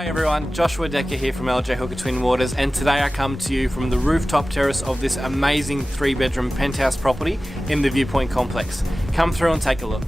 Hi everyone, Joshua Decker here from LJ Hooker Twin Waters, and today I come to you from the rooftop terrace of this amazing 3-bedroom penthouse property in the Viewpoint complex. Come through and take a look.